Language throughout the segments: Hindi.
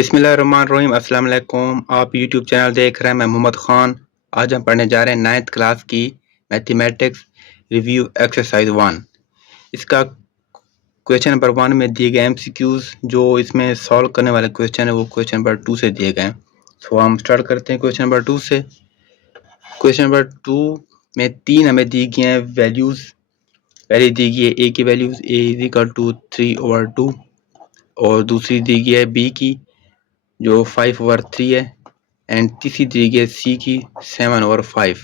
बिस्मिल्लाहिर्रहमानिर्रहीम। अस्सलाम वालेकुम। आप यूट्यूब चैनल देख रहे हैं, मैं मोहम्मद ख़ान। आज हम पढ़ने जा रहे हैं 9th क्लास की मैथमेटिक्स रिव्यू एक्सरसाइज 1। इसका क्वेश्चन नंबर 1 में दिए गए एमसीक्यूज जो इसमें सॉल्व करने वाले क्वेश्चन है वो क्वेश्चन नंबर 2 से दिए गए हैं। तो हम स्टार्ट करते हैं क्वेश्चन नंबर 2 से। क्वेश्चन नंबर 2 में 3 हमें दी गई हैं वैल्यूज़। पहली दी गई है ए की values, A is equal to 3/2, और दूसरी दी गई है बी की जो 5/3 है, एंड तीसरी दी गई है सी की 7/5।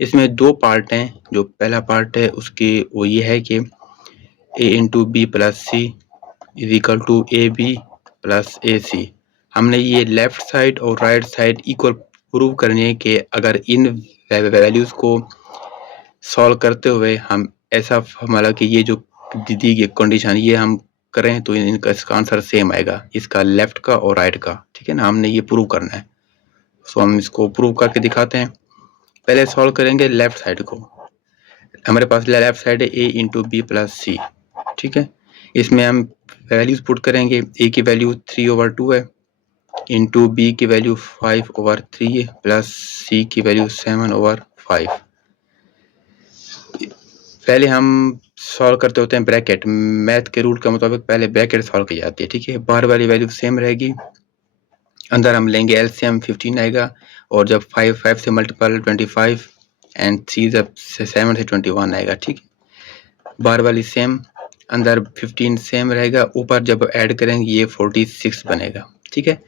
इसमें 2 पार्ट हैं। जो पहला पार्ट है उसके वो ये है कि A into B plus C is equal to A B plus A C. हमने ये लेफ्ट साइड और राइट साइड इक्वल प्रूव करनी है कि अगर इन वैल्यूज़ को सॉल्व करते हुए हम ऐसा मतलब कि ये जो दी गई कंडीशन ये हम करें तो इनका इसका आंसर सेम आएगा, इसका लेफ्ट का और राइट का। ठीक है ना, हमने ये प्रूव करना है। सो हम इसको प्रूव करके दिखाते हैं। पहले सॉल्व करेंगे लेफ्ट साइड को। हमारे पास लेफ्ट साइड है ए इंटू बी प्लस सी। ठीक है, इसमें हम वैल्यूज पुट करेंगे। ए की वैल्यू 3/2 है, इंटू बी की वैल्यू 5/3 है, प्लस सी की वैल्यू 7/5। पहले हम सॉल्व करते होते हैं ब्रैकेट। मैथ के रूल के मुताबिक पहले ब्रैकेट सॉल्व की जाती है। ठीक है, बाहर वाली वैल्यू सेम रहेगी, अंदर हम लेंगे एलसीएम 15 आएगा, और जब 5 से मल्टीपल 25 एंड 3 जब 7 से 21 आएगा। ठीक है, बाहर वाली सेम, अंदर 15 सेम रहेगा, ऊपर जब ऐड करेंगे ये 46 बनेगा। ठीक है,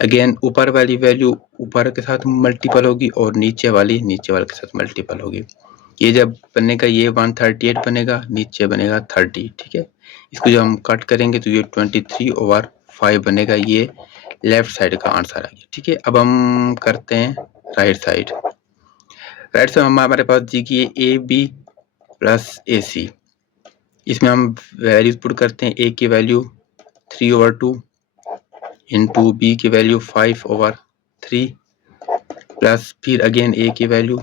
अगेन ऊपर वाली वैल्यू ऊपर के साथ मल्टीपल होगी और नीचे वाली नीचे वाले के साथ मल्टीपल होगी। ये जब बनेगा ये 138 बनेगा, नीचे बनेगा 30। ठीक है, इसको जब हम कट करेंगे तो ये 23/5 बनेगा। ये लेफ्ट साइड का आंसर आ गया। ठीक है, अब हम करते हैं राइट साइड। राइट साइड हमारे पास दी गई है ए बी प्लस ए सी। इसमें हम वैल्यूज पुट करते हैं। ए की वैल्यू 3/2 इंटू बी की वैल्यू 5/3, प्लस फिर अगेन ए की वैल्यू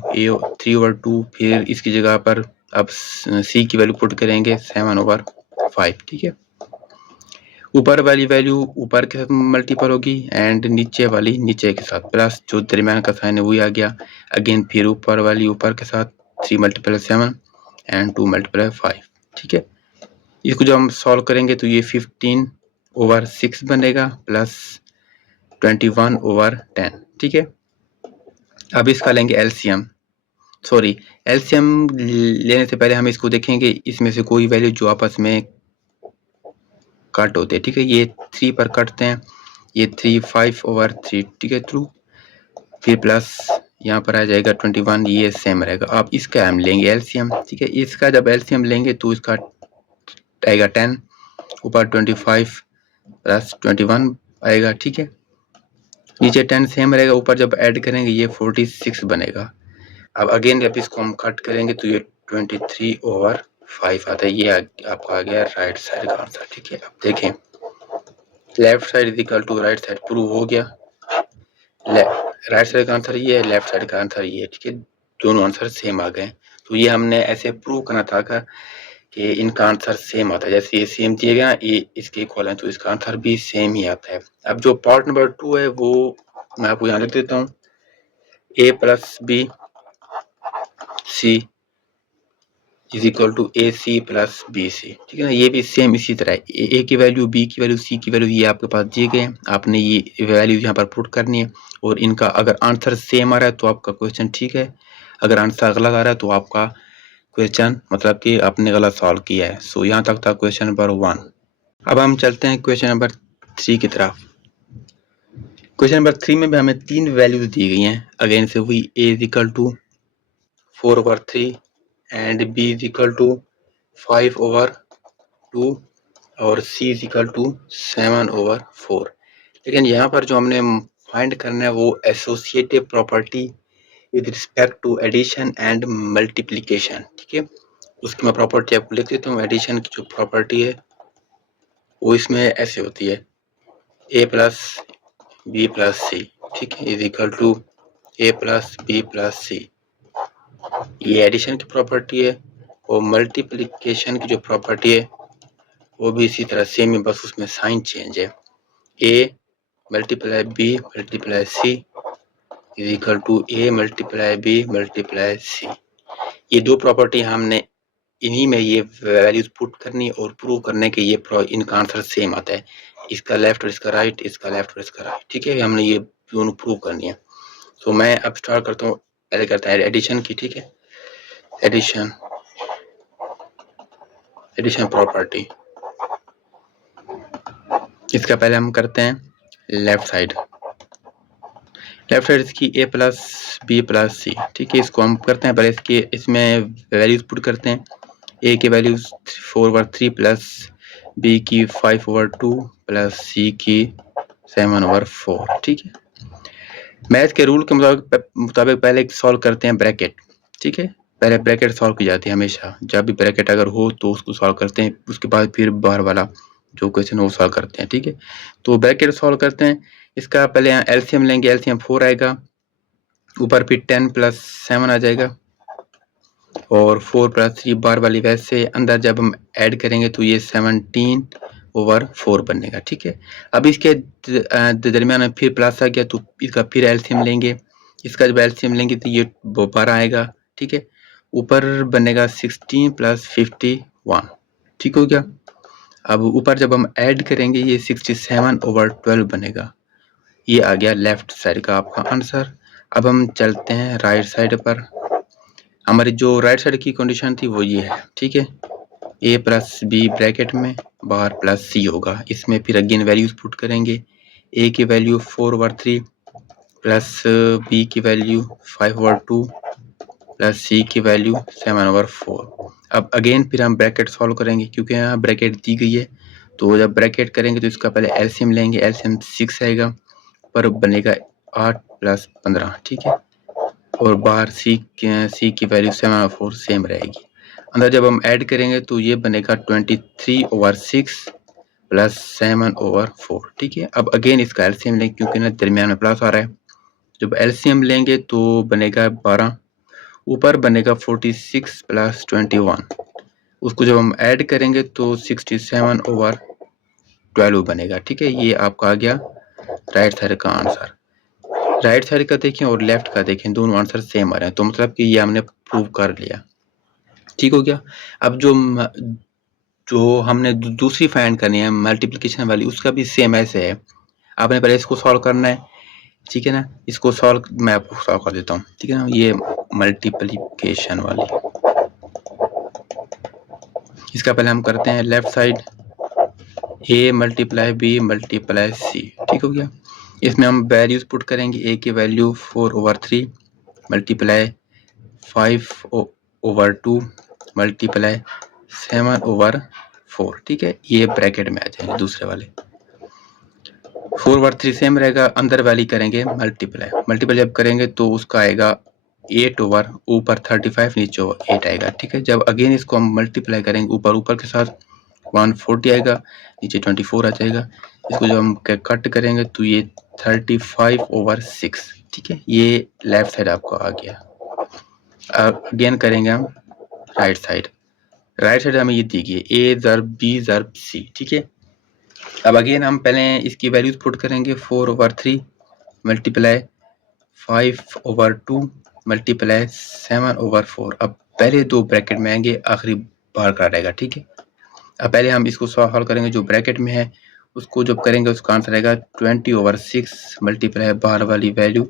3/2, फिर इसकी जगह पर अब सी की वैल्यू पुट करेंगे 7/5। ठीक है, ऊपर वाली वैल्यू ऊपर के साथ मल्टीपल होगी एंड नीचे वाली नीचे के साथ, प्लस जो दरमियान का साइन है वही आ गया। अगेन फिर ऊपर वाली ऊपर के साथ 3 × 7 एंड 2 × 5। ठीक है, इसको जब हम सॉल्व करेंगे तो ये 15/6 बनेगा, प्लस 21/10। ठीक है, अब इसका लेंगे एलसीएम। सॉरी, एलसीएम लेने से पहले हम इसको देखेंगे इसमें से कोई वैल्यू जो आपस में कट होते हैं। ठीक है, ये 3 पर कटते हैं, ये 3 5/3। ठीक है, थ्रू फिर प्लस यहाँ पर आ जाएगा 21, ये सेम रहेगा। अब इसका हम लेंगे एलसीएम। ठीक है, इसका जब एलसीएम लेंगे तो इसका आएगा 10, ऊपर 25 प्लस 21 आएगा। ठीक है, नीचे 10 सेम रहेगा, ऊपर जब ऐड करेंगे ये 46 बनेगा। अब अगेन जब इसको हम कट करेंगे तो ये 23/5 आता है। ये आपका आ गया राइट साइड का आंसर। ठीक है, अब देखें left side is equal to right side prove हो गया। राइट साइड का आंसर ये है, लेफ्ट साइड का आंसर ये है। ठीक है, दोनों आंसर सेम आ गए। तो ये हमने ऐसे प्रूव करना था कि इनका आंसर सेम आता है। जैसे ये सेम दिए गया ये इसके इक्वल है तो इसका आंसर भी सेम ही आता है। अब जो पार्ट नंबर 2 है वो मैं आपको यहाँ लिख देता हूँ। A plus B C is equal to A C plus B C. ठीक है ना, ये भी सेम इसी तरह है। ए की वैल्यू, बी की वैल्यू, सी की वैल्यू ये आपके पास दिए गए हैं, आपने ये वैल्यू यहाँ पर पुट करनी है, और इनका अगर आंसर सेम आ रहा है तो आपका क्वेश्चन ठीक है, अगर आंसर गलत आ रहा है तो आपका क्वेश्चन मतलब कि आपने गलत सॉल्व किया है। सो यहाँ तक था क्वेश्चन नंबर 1। अब हम चलते हैं क्वेश्चन नंबर 3 की तरफ। क्वेश्चन नंबर 3 में भी हमें 3 वैल्यूज दी गई हैं। अगेन से वही A is equal to 4/3 and B is equal to 5/2 और सी इज इक्वल टू 7/4। लेकिन यहाँ पर जो हमने फाइंड करना है वो associative property with respect to addition and multiplication. ठीक है, उसकी मैं प्रॉपर्टी आपको लिख देता हूँ। एडिशन की जो प्रॉपर्टी है वो इसमें ऐसे होती है, A plus B plus C, ठीक है, is equal to A plus B plus C. ये एडिशन की प्रॉपर्टी है, और मल्टीप्लिकेशन की जो प्रॉपर्टी है वो भी इसी तरह सेम है, बस उसमें साइन चेंज है। A multiply B multiply C is equal to A multiply B multiply C. ये दो प्रॉपर्टी हमने इन्हीं में ये वैल्यूज पुट करनी और प्रूव करने के ये इनका आंसर सेम आता है, इसका लेफ्ट और इसका राइट, इसका लेफ्ट और इसका राइट, ठीक है। हमने ये दोनों प्रूव करनी है। तो मैं अब स्टार्ट करता हूँ, पहले करते हैं एडिशन की, ठीक है। एडिशन प्रॉपर्टी, इसका पहले हम करते हैं लेफ्ट साइड इसकी ए प्लस बी प्लस सी, ठीक है। इसको हम करते हैं पहले इसमें वैल्यूज पुट करते हैं। ए की वैल्यूज 4/3 प्लस बी की 5/2 प्लस सी की 7/4, ठीक है। मैथ के रूल के मुताबिक पहले सॉल्व करते हैं ब्रैकेट, ठीक है। पहले ब्रैकेट सॉल्व की जाती है हमेशा, जब भी ब्रैकेट अगर हो तो उसको सॉल्व करते हैं, उसके बाद फिर बाहर वाला जो क्वेश्चन वो सॉल्व करते हैं, ठीक है। तो ब्रैकेट सॉल्व करते हैं। इसका पहले एलसीएम लेंगे, एलसीएम 4 आएगा, ऊपर फिर 10 + 7 आ जाएगा और 4 + 3 बार वाली वैसे अंदर जब हम ऐड करेंगे तो ये 17/4 बनेगा, ठीक है। अब इसके दरमियान में फिर प्लस आ गया तो इसका फिर एलसीएम लेंगे, इसका जब एलसीएम लेंगे तो ये 12 आएगा, ठीक है। ऊपर बनेगा 16 + 51, ठीक हो गया। अब ऊपर जब हम ऐड करेंगे ये 67/12 बनेगा। ये आ गया लेफ्ट साइड का आपका आंसर। अब हम चलते हैं राइट साइड पर। हमारी जो राइट साइड की कंडीशन थी वो ये है, ठीक है। ए प्लस बी ब्रैकेट में बाहर प्लस सी होगा, इसमें फिर अगेन वैल्यूज पुट करेंगे। ए की वैल्यू 4/3 प्लस बी की वैल्यू 5/2 प्लस सी की वैल्यू 7/4। अब अगेन फिर हम ब्रैकेट सॉल्व करेंगे, क्योंकि यहाँ ब्रैकेट दी गई है तो जब ब्रैकेट करेंगे तो इसका पहले एलसीएम लेंगे, एलसीएम 6 आएगा, पर बनेगा 8 + 15, ठीक है। और बाहर सी की वैल्यू 7/4 सेम रहेगी। अंदर जब हम ऐड करेंगे तो ये बनेगा 23/6 प्लस 7/4, ठीक है। अब अगेन इसका एलसीएम लेंगे, क्योंकि ना दरमियान में प्लस आ रहा है। जब एलसीएम लेंगे तो बनेगा 12, ऊपर बनेगा 46 + 21, उसको जब हम ऐड करेंगे तो 67/12 बनेगा, ठीक है। ये आपका आ गया राइट साइड का आंसर। राइट साइड का देखें और लेफ्ट का देखें, दोनों आंसर सेम आ रहे हैं, तो मतलब कि ये हमने प्रूव कर लिया, ठीक हो गया। अब जो हमने दूसरी फाइंड करनी है मल्टीप्लिकेशन वाली, उसका भी सेम ऐसे है। आपने पहले इसको सॉल्व करना है, ठीक है ना। इसको सॉल्व मैं आपको सॉल्व कर देता हूँ, ठीक है ना। ये मल्टीप्लिकेशन वाली, इसका पहले हम करते हैं लेफ्ट साइड ए मल्टीप्लाई बी मल्टीप्लाई सी, ठीक हो गया। इसमें हम वैल्यूज पुट करेंगे। ए की वैल्यू 4/3 मल्टीप्लाई 5/2 मल्टीप्लाई 7/4, ठीक है। ये ब्रैकेट में आ जाएंगे दूसरे वाले। 4/3 सेम रहेगा, अंदर वाली करेंगे मल्टीप्लाई जब करेंगे तो उसका आएगा 8 ऊपर 35 नीचे 8 आएगा, ठीक है। जब अगेन इसको हम मल्टीप्लाई करेंगे ऊपर के साथ 140 आएगा, नीचे 24 आ जाएगा। इसको जब हम कट करेंगे तो ये 35/6, ठीक है। ये लेफ्ट साइड आपको आ गया। अब अगेन करेंगे हम राइट साइड हमें ये दी गई ए ज़र्ब बी ज़र्ब सी, ठीक है। अब अगेन हम पहले इसकी वैल्यूज पुट करेंगे। 4/3 मल्टीप्लाई 5/2 मल्टीप्लाई 7/4। अब पहले दो ब्रैकेट में आएंगे, आखिरी बाहर का रहेगा, ठीक है। अब पहले हम इसको सॉल्व करेंगे, जो ब्रैकेट में है उसको जब करेंगे उसका आंसर आएगा 20/6 मल्टीप्लाई बाहर वाली वैल्यू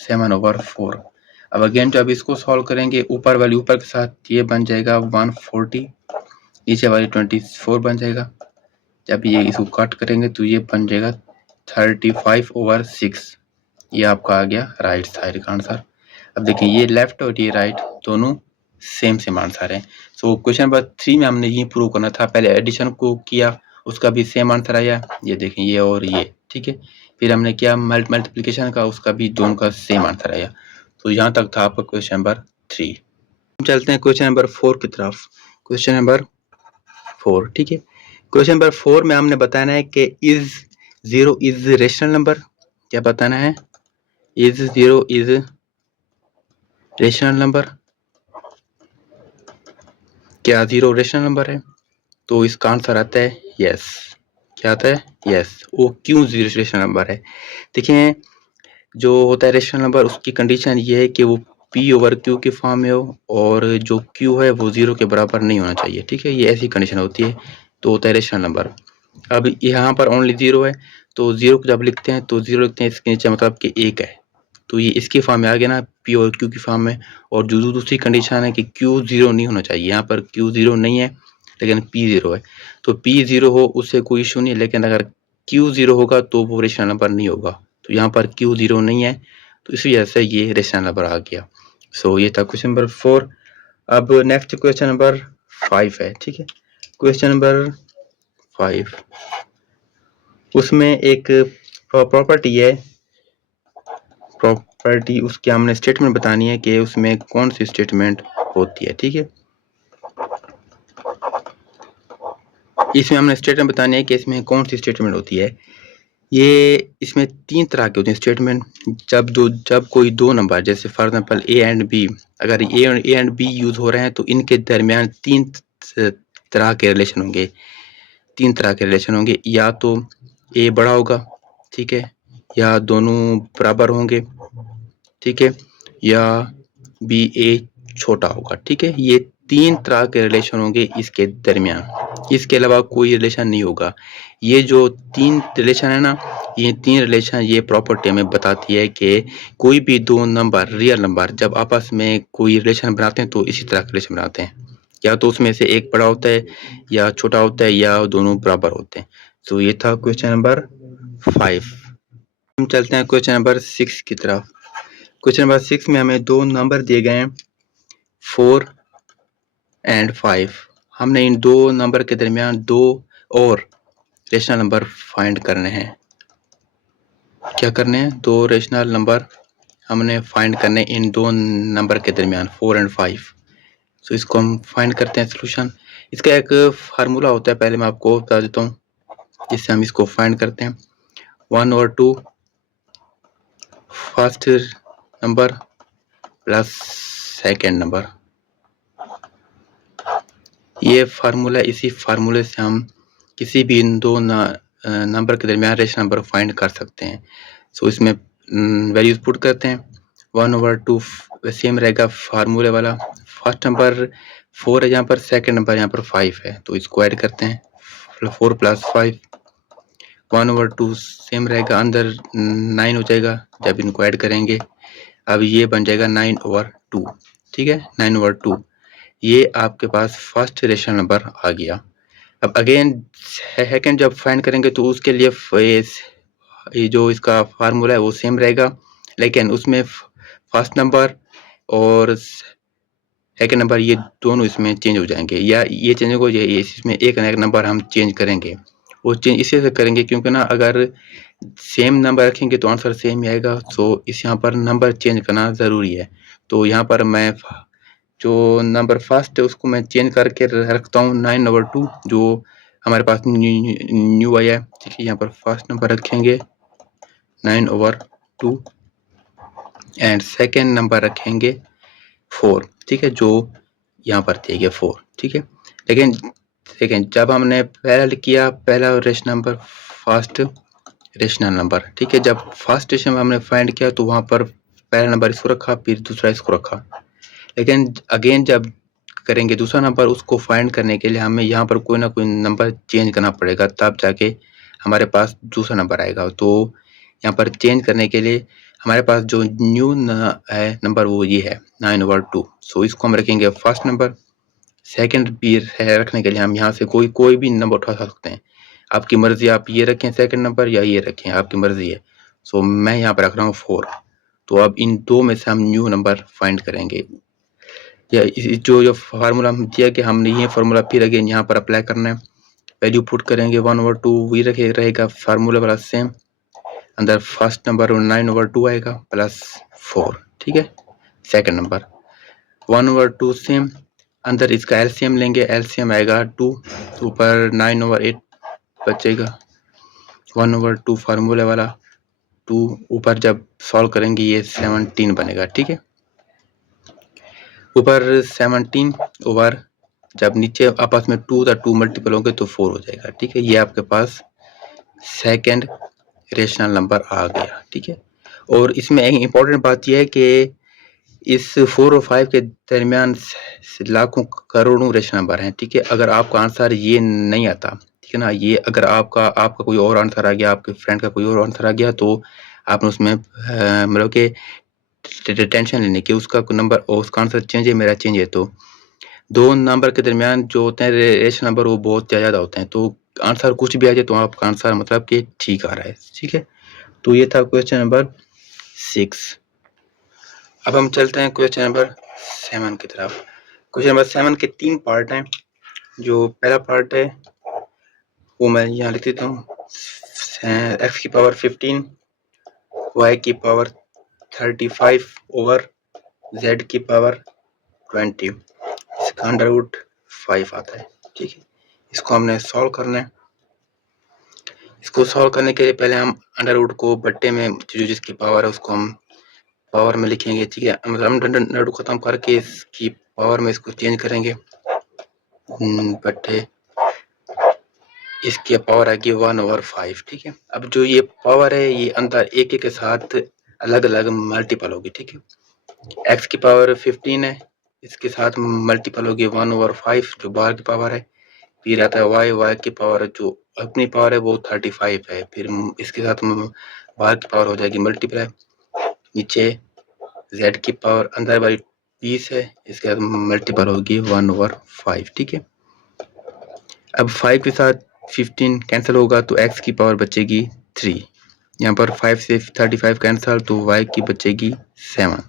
7/4। अब अगेन जब इसको सॉल्व करेंगे ऊपर वाली ऊपर के साथ ये बन जाएगा 140, नीचे वाली 24 बन जाएगा। जब ये इसको कट करेंगे तो ये बन जाएगा 35/6। ये आपका आ गया राइट साइड का आंसर। अब देखिए ये लेफ्ट और ये राइट दोनों सेम आंसर है। सो क्वेश्चन नंबर 3 में हमने ये प्रूव करना था। पहले एडिशन को किया, उसका भी सेम आंसर आया, ये देखें ये और ये, ठीक है। फिर हमने किया मल्टीप्लिकेशन का, उसका भी दोनों का सेम आंसर आया। तो यहाँ तक था आपका क्वेश्चन नंबर 3। हम चलते हैं क्वेश्चन नंबर 4 की तरफ। क्वेश्चन नंबर 4, ठीक है। क्वेश्चन नंबर 4 में हमने बताना है कि इज 0 इज रेशनल नंबर। क्या बताना है? Is 0 is rational number. क्या 0 रेशनल नंबर है? तो इसका आंसर आता है यस। क्या आता है? यस, वो क्यों जीरो रेशनल नंबर है। देखिए जो होता है रेशनल नंबर, उसकी कंडीशन ये है कि वो p ओवर q के फॉर्म में हो और जो q है वो 0 के बराबर नहीं होना चाहिए, ठीक है। ये ऐसी कंडीशन होती है, तो होता है रेशनल नंबर। अब यहाँ पर ओनली 0 है, तो 0 को जब लिखते हैं तो 0 लिखते हैं, इसके नीचे मतलब कि 1 है, तो ये इसके फॉर्म में आ गया ना, p और q की फॉर्म में। और जो दूसरी कंडीशन है कि q 0 नहीं होना चाहिए, यहाँ पर q 0 नहीं है लेकिन p 0 है, तो p 0 हो उससे कोई इशू नहीं है, लेकिन अगर q 0 होगा तो वो रेशनल नंबर नहीं होगा। तो यहाँ पर q 0 नहीं है, तो इस वजह से ये रेशनल नंबर आ गया। सो ये था क्वेश्चन नंबर 4। अब नेक्स्ट क्वेश्चन नंबर 5 है, ठीक है। क्वेश्चन नंबर 5, उसमें एक प्रॉपर्टी है, प्रॉपर्टी उसकी हमने स्टेटमेंट बतानी है कि उसमें कौन सी स्टेटमेंट होती है, ठीक है। इसमें हमने स्टेटमेंट बतानी है कि इसमें कौन सी स्टेटमेंट होती है। ये इसमें 3 तरह के होते हैं स्टेटमेंट। जब कोई दो नंबर, जैसे for example A and B, अगर ए एंड बी यूज हो रहे हैं तो इनके दरमियान 3 तरह के रिलेशन होंगे। 3 तरह के रिलेशन होंगे, या तो ए बड़ा होगा, ठीक है, या दोनों बराबर होंगे, ठीक है, या बी ए छोटा होगा, ठीक है। ये 3 तरह के रिलेशन होंगे इसके दरमियान, इसके अलावा कोई रिलेशन नहीं होगा। ये जो 3 रिलेशन है ना, ये 3 रिलेशन, ये प्रॉपर्टी हमें बताती है कि कोई भी दो नंबर, रियल नंबर, जब आपस में कोई रिलेशन बनाते हैं तो इसी तरह का रिलेशन बनाते हैं, या तो उसमें से एक बड़ा होता है या छोटा होता है या दोनों बराबर होते हैं। तो ये था क्वेश्चन नंबर 5। हम चलते हैं क्वेश्चन नंबर 6 की तरफ। क्वेश्चन नंबर 6 में हमें दो नंबर दिए गए हैं 4 एंड 5। हमने इन दो नंबर के दरमियान दो और रेशनल नंबर फाइंड करने हैं। क्या करने हैं? दो रेशनल नंबर हमने फाइंड करने इन दो नंबर के दरमियान 4 एंड 5। तो इसको हम फाइंड करते हैं सोल्यूशन। इसका एक फार्मूला होता है, पहले मैं आपको बता देता हूँ, जिससे हम इसको फाइंड करते हैं। 1 और 2 first number plus second number, ये फार्मूला, इसी फार्मूले से हम किसी भी इन दो नंबर के दरमियान रेशनल नंबर फाइंड कर सकते हैं। सो इसमें वैल्यूज पुट करते हैं। 1/2 सेम रहेगा फार्मूले वाला। फर्स्ट नंबर 4 है यहाँ पर, सेकंड नंबर यहाँ पर 5 है, तो इसको ऐड करते हैं। 4 + 5, 1/2 सेम रहेगा, अंदर 9 हो जाएगा जब इनको ऐड करेंगे। अब ये बन जाएगा 9/2, ठीक है, 9/2। ये आपके पास फर्स्ट रेशनल नंबर आ गया। अब अगेन सेकंड जब फाइंड करेंगे तो उसके लिए ये जो इसका फार्मूला है वो सेम रहेगा, लेकिन उसमें फर्स्ट नंबर और सेकंड नंबर ये दोनों इसमें चेंज हो जाएंगे, या ये चेंज हो जाए, इसमें एक ना एक नंबर हम चेंज करेंगे। वो चेंज इसी से करेंगे क्योंकि ना अगर सेम नंबर रखेंगे तो आंसर सेम ही आएगा। सो इस यहाँ पर नंबर चेंज करना ज़रूरी है। तो यहाँ पर मैं जो नंबर फर्स्ट है उसको मैं चेंज करके रखता हूँ 9/2, जो हमारे पास न्यू आया है, ठीक है। यहाँ पर फर्स्ट नंबर रखेंगे 9/2 एंड सेकेंड नंबर रखेंगे 4, ठीक है, जो यहाँ पर दिए गए 4, ठीक है। लेकिन जब हमने पहला किया, पहला rational number, first rational number, ठीक है, जब फर्स्ट रेशनल हमने फाइंड किया तो वहाँ पर पहला नंबर इसको रखा, फिर दूसरा इसको रखा। लेकिन अगेन जब करेंगे दूसरा नंबर, उसको फाइंड करने के लिए हमें यहाँ पर कोई ना कोई नंबर चेंज करना पड़ेगा, तब जाके हमारे पास दूसरा नंबर आएगा। तो यहाँ पर चेंज करने के लिए हमारे पास जो न्यू है नंबर वो ये है 9/2। सो इसको हम रखेंगे फर्स्ट नंबर। सेकंड भी है रखने के लिए हम यहाँ से कोई भी नंबर उठा सकते हैं, आपकी मर्जी, आप ये रखें सेकंड नंबर या ये रखें, आपकी मर्जी है। सो मैं यहाँ पर रख रहा हूँ 4। तो अब इन दो में से हम न्यू नंबर फाइंड करेंगे, या जो फार्मूला हम दिया कि हमने ये फार्मूला फिर अगेन यहाँ पर अप्लाई करना है। वैल्यू पुट करेंगे 1/2, वही रहेगा फार्मूला वाला सेम, अंदर फर्स्ट नंबर 9/2 आएगा प्लस 4, ठीक है। सेकंड नंबर 1/2 सेम, अंदर इसका एलसीएम लेंगे, एलसीएम आएगा 2, ऊपर 9/8 बचेगा। 1/2 फार्मूले वाला 2, ऊपर जब सॉल्व करेंगे ये 17 बनेगा, ठीक है। ऊपर 17 ओवर, जब नीचे आपस में 2 मल्टीपल होंगे तो 4 हो जाएगा, ठीक है। ये आपके पास सेकंड रेशनल नंबर आ गया, ठीक है। और इसमें एक इम्पॉर्टेंट बात यह है कि इस 4 और 5 के दरमियान लाखों करोड़ों रेशनल नंबर हैं, ठीक है। अगर आपका आंसर ये नहीं आता, ठीक है ना, ये अगर आपका कोई और आंसर आ गया, आपके फ्रेंड का कोई और आंसर आ गया, तो आपने उसमें मतलब कि टेंशन लेने की, उसका नंबर और उसका आंसर चेंज है, मेरा चेंज है, तो दो नंबर के दरमियान जो होते हैं रेशनल नंबर वो बहुत ज़्यादा होते हैं, तो आंसर कुछ भी आ जाए तो आपका आंसर मतलब कि ठीक आ रहा है, ठीक है। तो ये था क्वेश्चन नंबर 6। अब हम चलते हैं क्वेश्चन नंबर 7 की तरफ। क्वेश्चन नंबर 7 के 3 पार्ट हैं। जो पहला पार्ट है वो मैं यहाँ लिख देता हूँ, x की पावर 15, y की पावर 35 ओवर z की पावर 20, इसका अंडर रूट 5 आता है, ठीक है। इसको हमने सॉल्व करना है। इसको सॉल्व करने के लिए पहले हम अंडर रूट को बट्टे में जो जिसकी पावर है उसको हम पावर में लिखेंगे, ठीक है। मतलब हम अंडर रूट खत्म करके इसकी पावर में इसको चेंज करेंगे, बट्टे इसकी पावर आएगी 1/5, ठीक है। अब जो ये पावर है ये अंदर एक के साथ अलग अलग मल्टीपल होगी, ठीक है। x की पावर 15 है, इसके साथ मल्टीपल होगी 1/5 जो बाहर की पावर है। फिर आता है y की पावर जो अपनी पावर है वो 35 है, फिर इसके साथ बाहर की पावर हो जाएगी मल्टीप्लाई। नीचे z की पावर अंदर वाली 20 है, इसके साथ मल्टीपल होगी 1/5, ठीक है। अब 5 के साथ 15 कैंसिल होगा तो x की पावर बचेगी 3। यहाँ पर 5 से 35 कैंसिल तो y की बचेगी 7।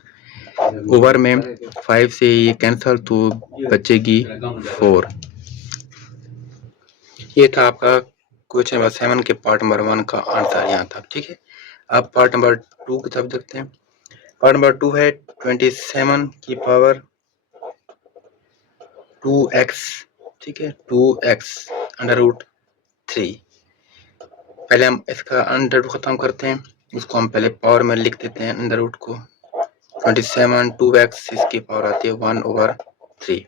ओवर में 5 से ये कैंसिल तो बचेगी 4। ये था आपका क्वेश्चन नंबर 7 के पार्ट नंबर 1 का आंसर यहाँ तक, ठीक है। अब पार्ट नंबर 2 की तरफ देखते हैं। पार्ट नंबर 2 है 27 की पावर 2x, ठीक है, 2x अंडर रूट 3। पहले हम इसका अंडर रूट खत्म करते हैं, इसको हम पहले पावर में लिख देते हैं अंडर रूट को। 27 2x इसकी पावर आती है 1/3,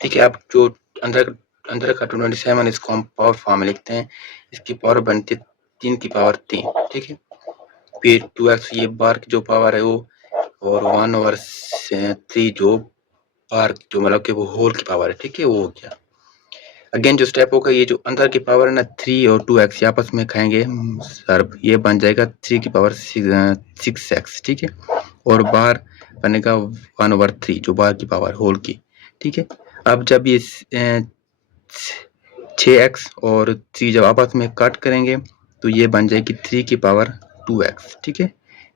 ठीक है। अब जो अंदर का 27 इसको हम पावर फॉर्म में लिखते हैं, इसकी पावर बनती है 3 की पावर 3, ठीक है। फिर 2x ये बार की जो पावर है वो, और 1/3 जो बार जो मतलब कि वो होल की पावर है, ठीक है, वो हो गया। अगेन जो स्टेप होगा, ये जो अंदर की पावर है ना 3 और 2x आपस में खाएंगे सर्व, ये बन जाएगा 3 की पावर 6x, ठीक है। और बाहर बनेगा 1/3 जो बाहर की पावर होल की, ठीक है। अब जब ये 6x और 3 जब आपस में कट करेंगे तो ये बन जाएगी 3 की पावर 2x, ठीक है।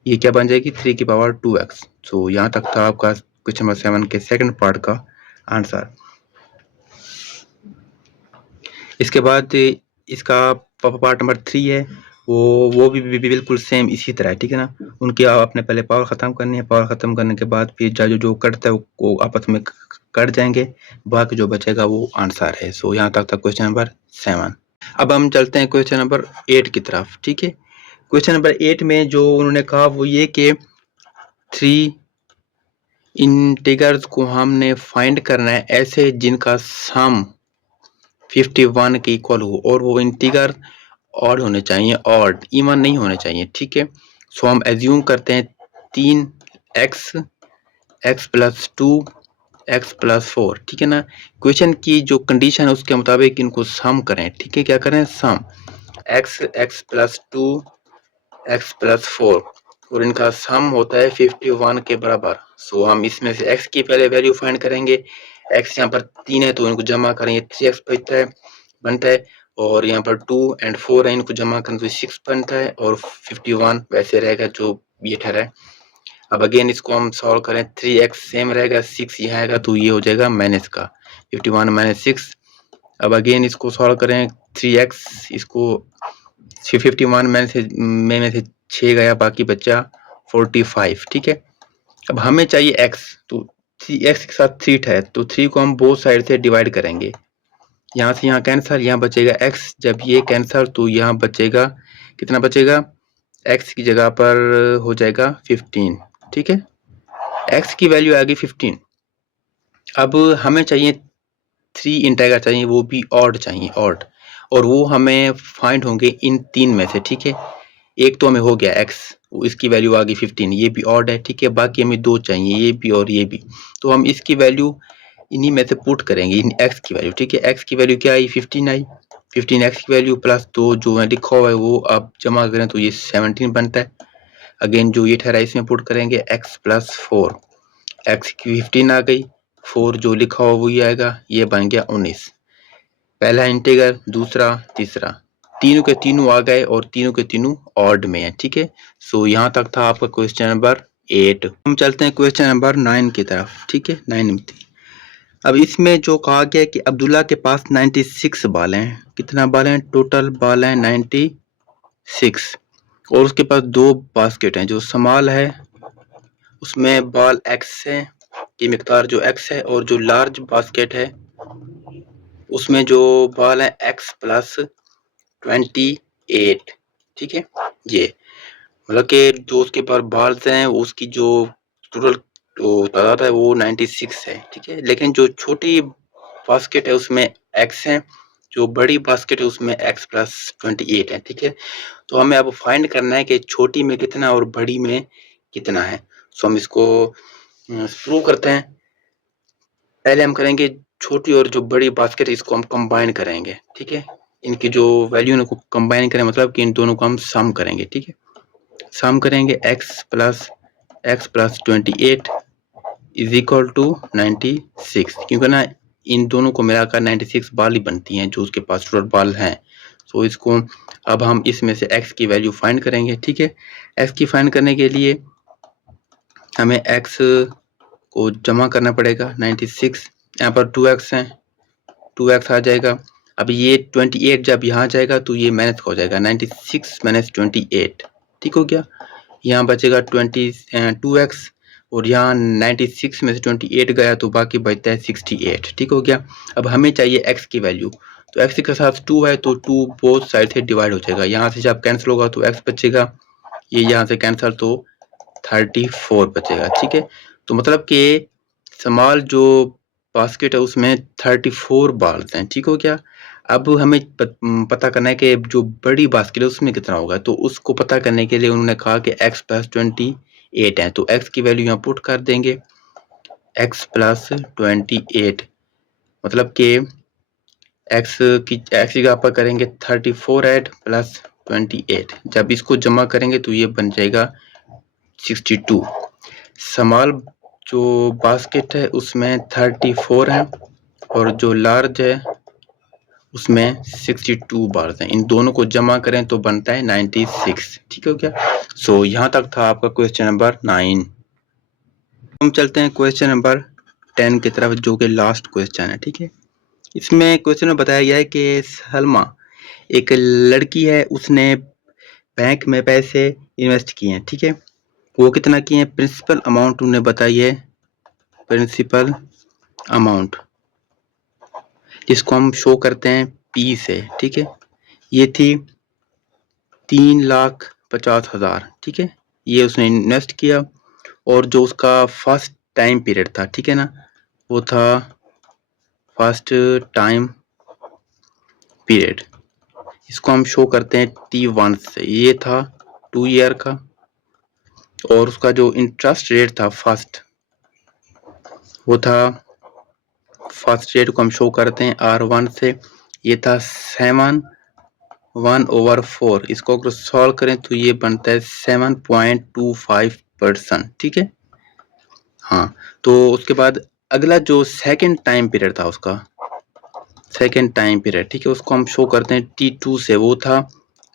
ये क्या बन जाएगी 3 की पावर 2x। तो यहाँ तक था आपका क्वेश्चन नंबर 7 के सेकंड पार्ट का आंसर। इसके बाद इसका पार्ट नंबर 3 है, वो भी बिल्कुल सेम इसी तरह है, ठीक है ना। उनकी आपने पहले पावर ख़त्म करनी है, पावर ख़त्म करने के बाद फिर जो कटता है वो आपस में कट जाएंगे, बाकी जो बचेगा वो आंसर है। सो यहाँ तक था क्वेश्चन नंबर 7। अब हम चलते हैं क्वेश्चन नंबर 8 की तरफ, ठीक है। क्वेश्चन नंबर 8 में जो उन्होंने कहा वो ये कि 3 इंटीजर्स को हमने फाइंड करना है ऐसे जिनका सम 51 के इक्वल हो, और वो इंटीजर ऑड होने चाहिए, ऑड इवन नहीं होने चाहिए, ठीक है। सो हम एज्यूम करते हैं 3x x plus 2 x plus 4, ठीक है ना। क्वेश्चन की जो कंडीशन है उसके मुताबिक इनको सम करें, ठीक है। क्या करें, सम x प्लस 2 x प्लस 4 और इनका सम होता है 51 के बराबर। सो हम इसमें से x की पहले वैल्यू फाइंड करेंगे। x यहाँ पर 3 है तो इनको जमा करेंगे 3x बनता है, और यहाँ पर 2 और 4 है, इनको जमा करें तो 6 बनता है, और 51 वैसे रहेगा जो ये ठहरा है। अब अगेन इसको हम सॉल्व करें, 3x सेम रहेगा, 6 यहाँ आएगा तो ये हो जाएगा माइनस का 51 माइनस 6। अब अगेन इसको सॉल्व करें, 3x इसको 51 में से 6 गया, बाकी बचा 45, ठीक है। अब हमें चाहिए x, तो 3x के साथ 3 है तो 3 को हम बोथ साइड से डिवाइड करेंगे, यहाँ से यहाँ कैंसल, यहाँ बचेगा x। जब ये कैंसल तो यहाँ बचेगा, कितना बचेगा, x की जगह पर हो जाएगा 15, ठीक है। x की वैल्यू आ गई 15। अब हमें चाहिए 3 इंटीजर चाहिए, वो भी ऑड चाहिए, ऑड। और वो हमें फाइंड होंगे इन 3 में से, ठीक है। एक तो हमें हो गया x, इसकी वैल्यू आ गई 15, ये भी ऑड है, ठीक है। बाकी हमें 2 चाहिए, ये भी और ये भी। तो हम इसकी वैल्यू इन्हीं में से पुट करेंगे, इन x की वैल्यू, ठीक है। x की वैल्यू क्या आई? 15 आई। 15x की वैल्यू प्लस 2 जो है लिखा हुआ है वो आप जमा करें तो ये 17 बनता है। अगेन जो ये ठहरा इसमें पुट करेंगे x प्लस 4, x की 15 आ गई, 4 जो लिखा हुआ वही आएगा, ये बन गया 19। पहला इंटीग्रल, दूसरा, तीसरा, तीनों के तीनों आ गए और तीनों के तीनों ऑड में है, ठीक है। सो यहाँ तक था आपका क्वेश्चन नंबर 8। हम चलते हैं क्वेश्चन नंबर 9 की तरफ, ठीक है। 9 में अब इसमें जो कहा गया कि अब्दुल्ला के पास 96 बाल हैं। कितना बाल हैं? टोटल बाल हैं 96, और उसके पास 2 बास्केट हैं। जो स्मॉल है उसमें बाल x है की मिकदार जो x है, और जो लार्ज बास्केट है उसमें जो बाल है x प्लस 28, ठीक है। ये मतलब कि जो उसके पास बाल्स हैं उसकी जो टोटल तादाद है वो 96 है, ठीक है। लेकिन जो छोटी बास्केट है उसमें x है, जो बड़ी बास्केट है उसमें x प्लस 28 है, ठीक है। तो हमें अब फाइंड करना है कि छोटी में कितना और बड़ी में कितना है। सो हम इसको प्रूव करते हैं। पहले हम करेंगे छोटी और जो बड़ी बास्केट है इसको हम कंबाइन करेंगे, ठीक है। इनकी जो वैल्यू को कंबाइन करें मतलब कि इन दोनों को हम सम करेंगे, ठीक है। सम करेंगे x plus 28 is equal to 96, क्योंकि ना इन दोनों को मिलाकर 96 बाल ही बनती हैं जो उसके पास टोटल बाल हैं। तो इसको अब हम इसमें से x की वैल्यू फाइंड करेंगे, ठीक है। x की फाइंड करने के लिए हमें x को जमा करना पड़ेगा 96, यहाँ पर 2x है, 2x आ जाएगा। अब ये 28 जब यहाँ जाएगा तो ये माइनस हो जाएगा, 96 माइनस 28, ठीक हो गया। यहाँ बचेगा 2x, और यहाँ 96 में से 28 गया तो बाकी बचता है 68, ठीक हो गया। अब हमें चाहिए x की वैल्यू, तो x के साथ 2 है तो 2 बोथ साइड से डिवाइड हो जाएगा। यहाँ से जब कैंसिल होगा तो x बचेगा, ये यहाँ से कैंसिल तो 34 बचेगा, ठीक है। तो मतलब कि स्मॉल जो बास्केट है उसमें 34 बाल्स हैं, ठीक हो गया। अब हमें पता करना है कि जो बड़ी बास्केट है उसमें कितना होगा। तो उसको पता करने के लिए उन्होंने कहा कि x प्लस 28 है, तो x की वैल्यू यहाँ पुट कर देंगे, x प्लस 28 मतलब कि x की जगह पर करेंगे 34 ऐड प्लस 28, जब इसको जमा करेंगे तो ये बन जाएगा 62। स्मॉल जो बास्केट है उसमें 34 है और जो लार्ज है उसमें 62 बार्स हैं। इन दोनों को जमा करें तो बनता है 96, ठीक हो गया। सो यहाँ तक था आपका क्वेश्चन नंबर 9। हम चलते हैं क्वेश्चन नंबर 10 की तरफ, जो कि लास्ट क्वेश्चन है, ठीक है। इसमें क्वेश्चन में बताया गया है कि सलमा एक लड़की है, उसने बैंक में पैसे इन्वेस्ट किए हैं, ठीक है। वो कितना किए हैं? प्रिंसिपल अमाउंट उन्हें बताई है, प्रिंसिपल अमाउंट, जिसको हम शो करते हैं P से, ठीक है। ये थी 3,50,000, ठीक है। ये उसने इन्वेस्ट किया, और जो उसका फर्स्ट टाइम पीरियड था, ठीक है ना, वो था फर्स्ट टाइम पीरियड, इसको हम शो करते हैं T1 से। ये था 2 ईयर का, और उसका जो इंटरेस्ट रेट था फर्स्ट, वो था फर्स्ट रेट को हम शो करते हैं R1 से। ये था 7/1/4, इसको अगर सॉल्व करें तो ये बनता है 7.25%, ठीक है। हाँ, तो उसके बाद अगला जो सेकंड टाइम पीरियड था उसका, सेकंड टाइम पीरियड, ठीक है, उसको हम शो करते हैं T2 से। वो था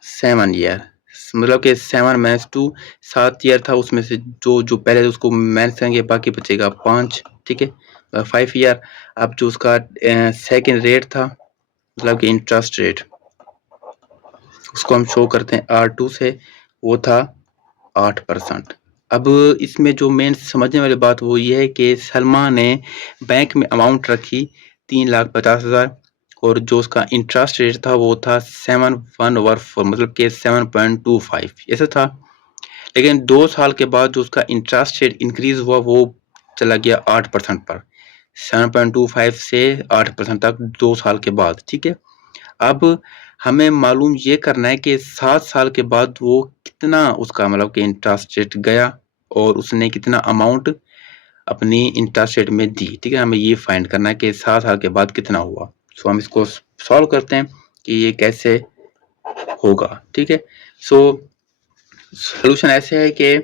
7 ईयर, मतलब कि 7 माइनस 2, 7 ईयर था, उसमें से जो पहले उसको माइनस करेंगे बाकी बचेगा 5, ठीक है, 5 ईयर। अब जो उसका सेकंड रेट था, मतलब कि इंटरेस्ट रेट, उसको हम शो करते हैं R2 से। वो था 8%। अब इसमें जो मेन समझने वाली बात वो ये है कि सलमा ने बैंक में अमाउंट रखी 3,50,000, और जो उसका इंटरेस्ट रेट था वो था 7/1/4, मतलब कि 7.25 ऐसा था। लेकिन 2 साल के बाद जो उसका इंटरेस्ट रेट इंक्रीज हुआ वो चला गया 8% पर, 7.25 से 8% तक 2 साल के बाद, ठीक है। अब हमें मालूम ये करना है कि 7 साल के बाद वो कितना उसका मतलब कि इंटरेस्ट रेट गया और उसने कितना अमाउंट अपनी इंटरेस्ट रेट में दी, ठीक है? हमें ये फाइंड करना है कि 7 साल के बाद कितना हुआ। सो हम इसको सॉल्व करते हैं कि ये कैसे होगा, ठीक है? सो सॉल्यूशन ऐसे है कि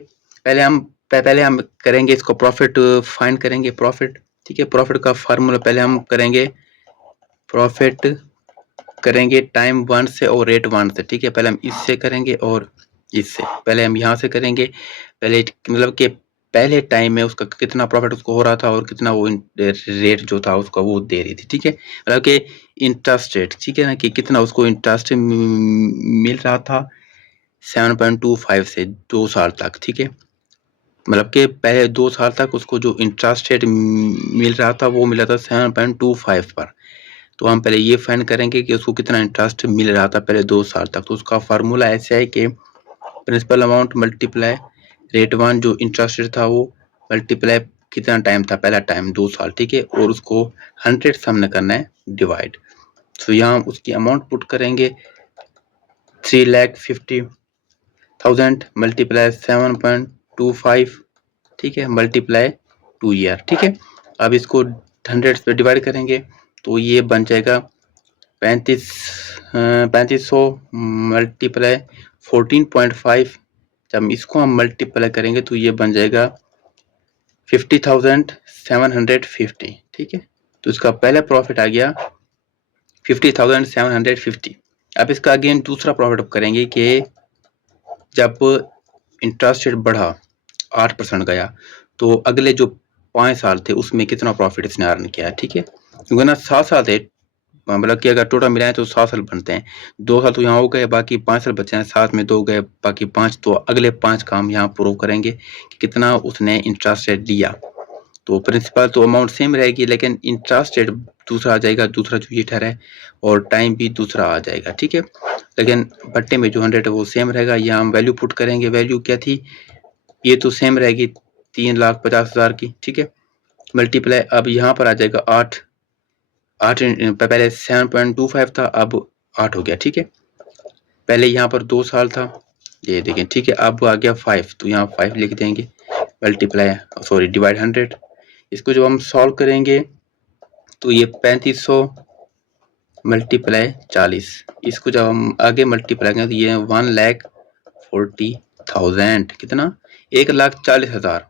पहले हम करेंगे इसको प्रॉफिट फाइंड करेंगे प्रॉफिट, ठीक है? प्रॉफिट का फार्मूला पहले हम करेंगे प्रॉफिट करेंगे टाइम 1 से और रेट 1 से, ठीक है? पहले हम इससे करेंगे और इससे। पहले हम यहाँ से करेंगे, पहले मतलब कि पहले टाइम में उसका कितना प्रॉफिट उसको हो रहा था और कितना वो रेट जो था उसका वो दे रही थी, ठीक है? मतलब कि इंटरेस्ट रेट, ठीक है ना? कि कितना उसको इंटरेस्ट मिल रहा था 7.25 से 2 साल तक, ठीक है? मतलब कि पहले 2 साल तक उसको जो इंटरेस्ट रेट मिल रहा था वो मिल रहा था 7.25 पर। तो हम पहले ये फाइंड करेंगे कि उसको कितना इंटरेस्ट मिल रहा था पहले 2 साल तक। तो उसका फार्मूला ऐसे है कि प्रिंसिपल अमाउंट मल्टीप्लाई रेट 1 जो इंटरेस्ट रेट था वो मल्टीप्लाई कितना टाइम था, पहला टाइम 2 साल, ठीक है? और उसको 100 से हमने करना है डिवाइड। तो यहाँ हम उसकी अमाउंट पुट करेंगे 3,50,000 मल्टीप्लाई 7.25, ठीक है? मल्टीप्लाई 2 ईयर, ठीक है? अब इसको 100 पे डिवाइड करेंगे तो ये बन जाएगा 3500 मल्टीप्लाई 14.5। जब इसको हम मल्टीप्लाई करेंगे तो ये बन जाएगा 50,750, ठीक है? तो इसका पहला प्रॉफिट आ गया 50,750। अब इसका अगेन दूसरा प्रॉफिट करेंगे कि जब इंटरेस्ट रेट बढ़ा 8% गया तो अगले जो 5 साल थे उसमें कितना प्रॉफिट इसने अर्न किया, ठीक है? क्योंकि ना 7 साल थे, मतलब कि अगर टोटल मिलाएं तो 7 साल बनते हैं। 2 साल तो यहाँ हो गए, बाकी 5 साल बचे हैं, 7 में 2 गए, बाकी 5, तो अगले 5 का हम यहाँ प्रूव करेंगे कि कितना उसने इंटरेस्ट रेट लिया। तो प्रिंसिपल तो अमाउंट सेम रहेगी लेकिन इंटरेस्ट रेट दूसरा आ जाएगा, दूसरा जो ये ठहरा है, और टाइम भी दूसरा आ जाएगा, ठीक है? लेकिन बट्टे में जो 100 है वो सेम रहेगा। यहाँ हम वैल्यू पुट करेंगे, वैल्यू क्या थी? ये तो सेम रहेगी 3,50,000 की, ठीक है? मल्टीप्लाई अब यहाँ पर आ जाएगा 8 पहले 7.25 था, अब 8 हो गया, ठीक है? पहले यहाँ पर 2 साल था, ये देखें, ठीक है? अब आ गया 5, तो यहाँ 5 लिख देंगे, मल्टीप्लाई सॉरी डिवाइड 100। इसको जब हम सॉल्व करेंगे तो ये 3500 मल्टीप्लाई 40, इसको जब हम आगे मल्टीप्लाई करें तो ये 1,40,000, कितना? 1,40,000,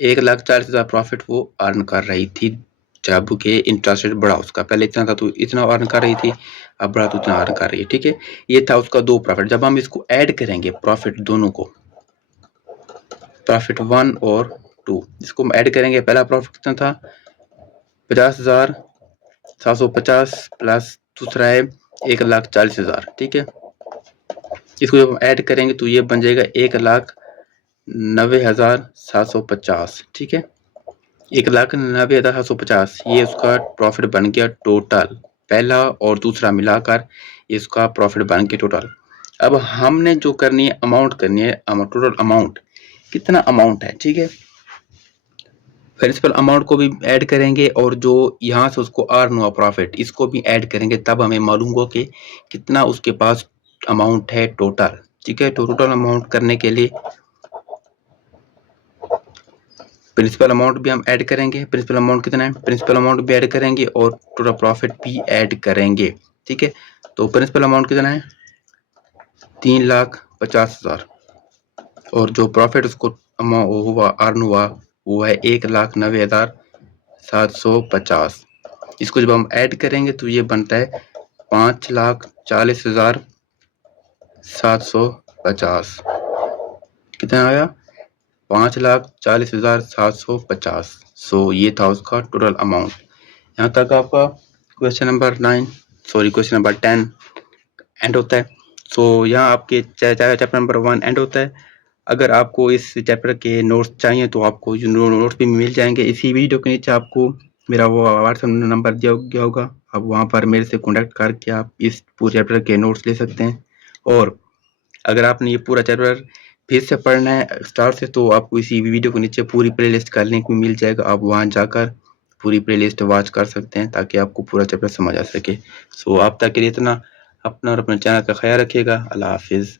1,40,000 प्रॉफिट वो अर्न कर रही थी जब के इंटरेस्ट रेट बढ़ा उसका। पहले इतना था तो इतना अर्न कर रही थी, अब बढ़ा तो इतना अर्न कर रही है, ठीक है? ये था उसका 2 प्रॉफिट। जब हम इसको ऐड करेंगे प्रॉफिट दोनों को, प्रॉफिट 1 और 2, इसको हम ऐड करेंगे, पहला प्रॉफिट कितना था? 50,750 प्लस दूसरा है 1,40,000, ठीक है? इसको जब हम ऐड करेंगे तो ये बन जाएगा 1,90,750, ठीक है? 1,90,750 ये उसका प्रॉफिट बन गया टोटल, पहला और दूसरा मिलाकर इसका प्रॉफिट बन गया टोटल। अब हमने जो करनी है अमाउंट करनी है, टोटल अमाउंट कितना अमाउंट है, ठीक है? प्रिंसिपल अमाउंट को भी ऐड करेंगे और जो यहाँ से उसको अर्न हुआ प्रॉफिट इसको भी ऐड करेंगे, तब हमें मालूम होगा कि कितना उसके पास अमाउंट है टोटल, ठीक है? तो टोटल अमाउंट करने के लिए प्रिंसिपल अमाउंट भी हम ऐड करेंगे। प्रिंसिपल अमाउंट कितना है? प्रिंसिपल अमाउंट भी ऐड करेंगे और टोटल प्रॉफिट भी ऐड करेंगे, ठीक है? तो प्रिंसिपल अमाउंट कितना है? 3,50,000 और जो प्रॉफिट उसको हुआ अर्न हुआ वो है 1,90,750। इसको जब हम ऐड करेंगे तो ये बनता है 5,40,750। कितना आया? 5,40,750। सो ये था उसका टोटल अमाउंट। यहाँ तक आपका क्वेश्चन नंबर 10 एंड होता है। सो यहाँ आपके चैप्टर नंबर 1 एंड होता है। अगर आपको इस चैप्टर के नोट्स चाहिए तो आपको नोट्स भी मिल जाएंगे। इसी वीडियो के नीचे आपको मेरा वो व्हाट्सएप नंबर दिया गया होगा, आप वहाँ पर मेरे से कॉन्टैक्ट करके आप इस पूरे चैप्टर के नोट्स ले सकते हैं। और अगर आपने ये पूरा चैप्टर फिर से पढ़ना है स्टार्ट से तो आपको इसी वीडियो के नीचे पूरी प्लेलिस्ट का लिंक भी मिल जाएगा, आप वहाँ जाकर पूरी प्लेलिस्ट वॉच कर सकते हैं ताकि आपको पूरा चैप्टर समझ आ सके। सो आप तक के लिए इतना, अपना और अपने चैनल का ख़्याल रखिएगा। अल्लाह हाफ़िज़।